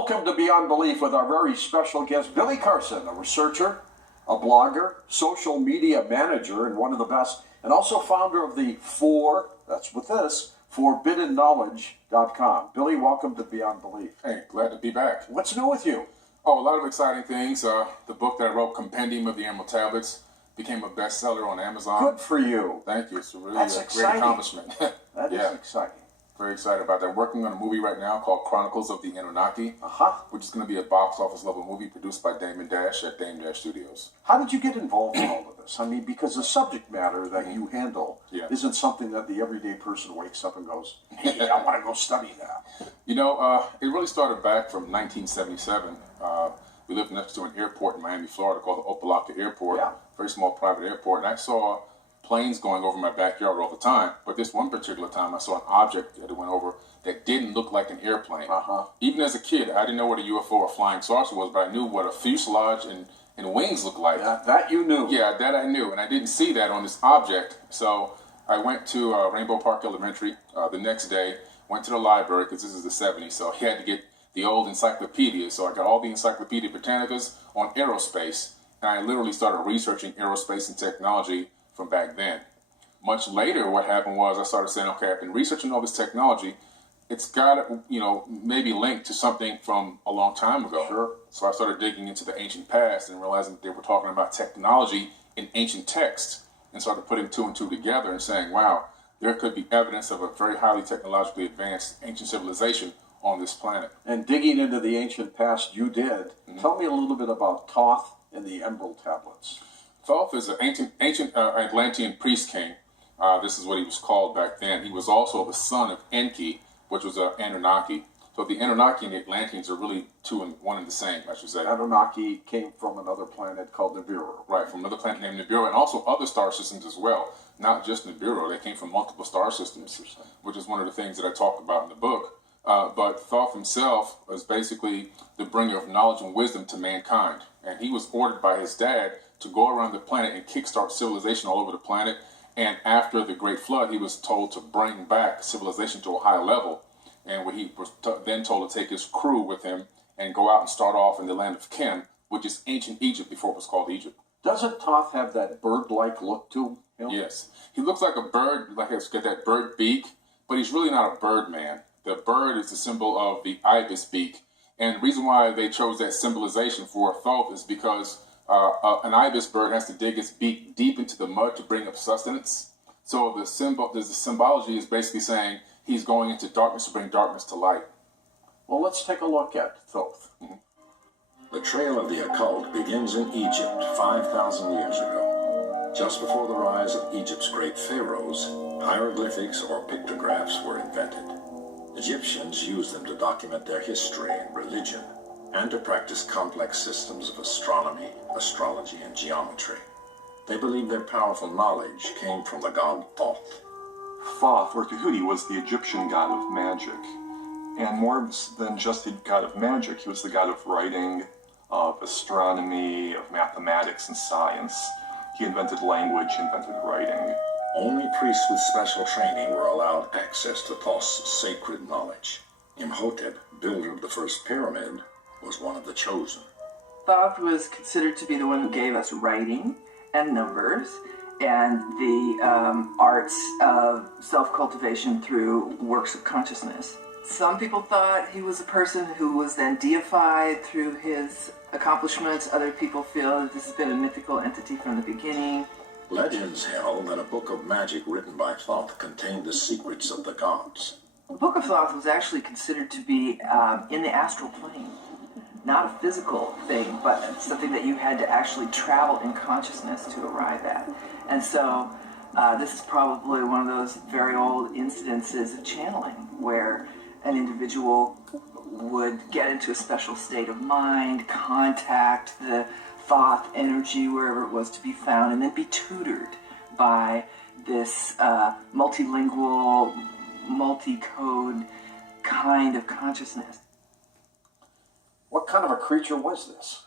Welcome to Beyond Belief with our very special guest, Billy Carson, a researcher, a blogger, social media manager, and one of the best, and also founder of the ForbiddenKnowledge.com. Billy, welcome to Beyond Belief. Hey, glad to be back. What's new with you? Oh, a lot of exciting things. The book that I wrote, Compendium of the Emerald Tablets, became a bestseller on Amazon. Good for you. Thank you. It's really That's a exciting. great accomplishment. That is exciting. Very excited about that. Working on a movie right now called Chronicles of the Anunnaki, which is going to be a box office level movie produced by Damon Dash at Dame Dash Studios. How did you get involved in all of this? I mean, because the subject matter that you handle isn't something that the everyday person wakes up and goes, hey, I want to go study that. You know, it really started back from 1977. We lived next to an airport in Miami, Florida called the Opelika Airport, very small private airport, and I saw planes going over my backyard all the time, but this one particular time I saw an object that went over that didn't look like an airplane. Even as a kid, I didn't know what a UFO or flying saucer was, but I knew what a fuselage and wings looked like. That you knew. Yeah, that I knew, and I didn't see that on this object. So I went to Rainbow Park Elementary the next day, went to the library, because this is the 70s, so he had to get the old encyclopedia. So I got all the Encyclopedia Britannicas on aerospace, and I literally started researching aerospace and technology from back then. Much later, what happened was I started saying, okay, I've been researching all this technology. It's got to, maybe linked to something from a long time ago. Sure. So I started digging into the ancient past and realizing that they were talking about technology in ancient texts, and started putting two and two together and saying, wow, there could be evidence of a very highly technologically advanced ancient civilization on this planet. And digging into the ancient past, you did. Tell me a little bit about Toph and the Emerald Tablets. Thoth is an ancient Atlantean priest king. This is what he was called back then. He was also the son of Enki, which was an Anunnaki. So the Anunnaki and the Atlanteans are really one and the same, I should say. Anunnaki came from another planet called Nibiru. Right, from another planet named Nibiru, and also other star systems as well. Not just Nibiru, they came from multiple star systems, which is one of the things that I talk about in the book. But Thoth himself was basically the bringer of knowledge and wisdom to mankind. And he was ordered by his dad to go around the planet and kickstart civilization all over the planet. And after the Great Flood, he was told to bring back civilization to a high level. And he was then told to take his crew with him and go out and start off in the land of Kem, which is ancient Egypt before it was called Egypt. Doesn't Toph have that bird-like look to him? Yes. He looks like a bird, like he's got that bird beak, but he's really not a bird man. The bird is the symbol of the ibis beak. And the reason why they chose that symbolization for Thoth is because an ibis bird has to dig its beak deep into the mud to bring up sustenance. So the symbology is basically saying he's going into darkness to bring darkness to light. Well, let's take a look at Thoth. The trail of the occult begins in Egypt 5,000 years ago. Just before the rise of Egypt's great pharaohs, hieroglyphics or pictographs were invented. Egyptians used them to document their history and religion, and to practice complex systems of astronomy, astrology, and geometry. They believed their powerful knowledge came from the god Thoth. Thoth, or Djehuti, was the Egyptian god of magic. And more than just the god of magic, he was the god of writing, of astronomy, of mathematics and science. He invented language, invented writing. Only priests with special training were allowed access to Thoth's sacred knowledge. Imhotep, builder of the first pyramid, was one of the chosen. Thoth was considered to be the one who gave us writing and numbers and the arts of self-cultivation through works of consciousness. Some people thought he was a person who was then deified through his accomplishments. Other people feel that this has been a mythical entity from the beginning. Legends held that a book of magic written by Thoth contained the secrets of the gods. The Book of Thoth was actually considered to be in the astral plane. Not a physical thing, but something that you had to actually travel in consciousness to arrive at. And so this is probably one of those very old incidences of channeling where an individual would get into a special state of mind, contact the Thoth energy wherever it was to be found, and then be tutored by this multilingual, multi-code kind of consciousness. What kind of a creature was this?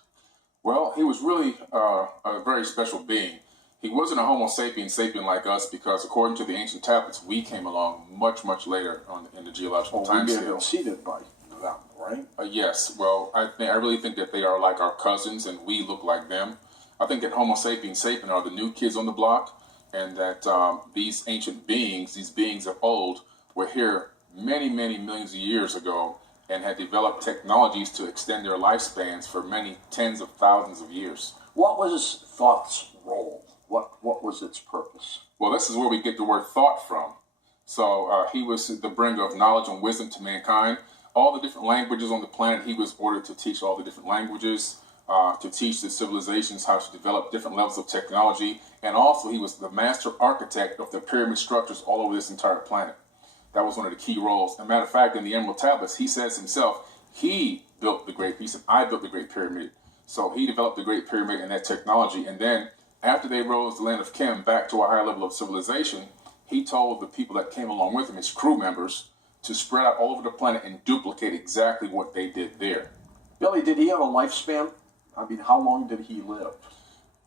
Well, he was really a very special being. He wasn't a Homo sapien like us because, according to the ancient tablets, we came along much, much later in the geological time We scale. been seeded by them, right? Yes. Well, I really think that they are like our cousins, and we look like them. I think that Homo sapiens sapien are the new kids on the block, and that these ancient beings, these beings of old, were here many, many millions of years ago and had developed technologies to extend their lifespans for many tens of thousands of years. What was thought's role? What was its purpose? Well, this is where we get the word thought from. So he was the bringer of knowledge and wisdom to mankind. All the different languages on the planet, he was ordered to teach all the different languages, to teach the civilizations how to develop different levels of technology. And also he was the master architect of the pyramid structures all over this entire planet. That was one of the key roles. As a matter of fact, in the Emerald Tablets, he says himself, he built the Great Piece, and I built the Great Pyramid. So he developed the Great Pyramid and that technology. And then after they rose the land of Kim back to a higher level of civilization, he told the people that came along with him, his crew members, to spread out all over the planet and duplicate exactly what they did there. Billy, did he have a lifespan? I mean, how long did he live?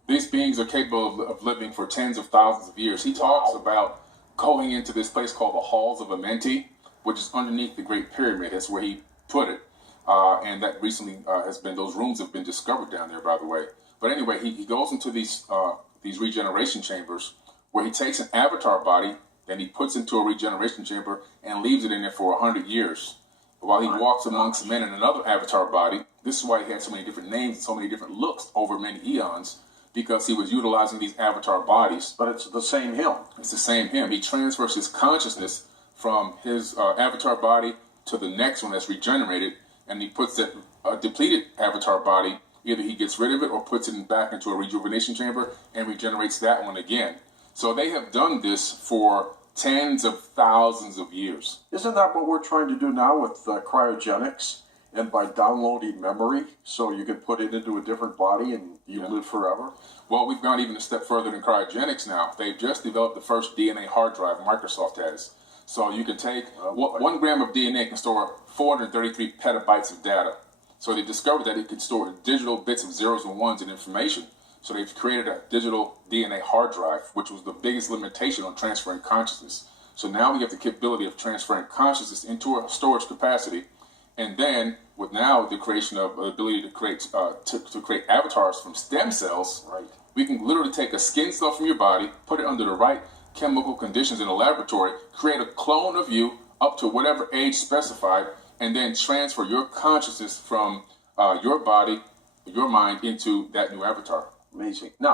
These beings are capable of living for tens of thousands of years. He talks about going into this place called the Halls of Amenti, which is underneath the Great Pyramid. That's where he put it. And that recently has been, those rooms have been discovered down there, by the way. But anyway, he goes into these regeneration chambers where he takes an avatar body, then he puts into a regeneration chamber and leaves it in there for 100 years. While he walks amongst men in another avatar body. This is why he had so many different names and so many different looks over many eons, because he was utilizing these avatar bodies. But it's the same him. It's the same him. He transfers his consciousness from his avatar body to the next one that's regenerated, and he puts that depleted avatar body, either he gets rid of it or puts it back into a rejuvenation chamber and regenerates that one again. So they have done this for tens of thousands of years. Isn't that what we're trying to do now with cryogenics? And by downloading memory, so you can put it into a different body and you live forever? Well, we've gone even a step further than cryogenics now. They've just developed the first DNA hard drive, Microsoft has. So you can take 1 gram of DNA can store 433 petabytes of data. So they discovered that it could store digital bits of zeros and ones and information. So they've created a digital DNA hard drive, which was the biggest limitation on transferring consciousness. So now we have the capability of transferring consciousness into a storage capacity. And then, with now the creation of the ability to create to create avatars from stem cells, we can literally take a skin cell from your body, put it under the right chemical conditions in a laboratory, create a clone of you up to whatever age specified, and then transfer your consciousness from your body, your mind, into that new avatar. Amazing. Now,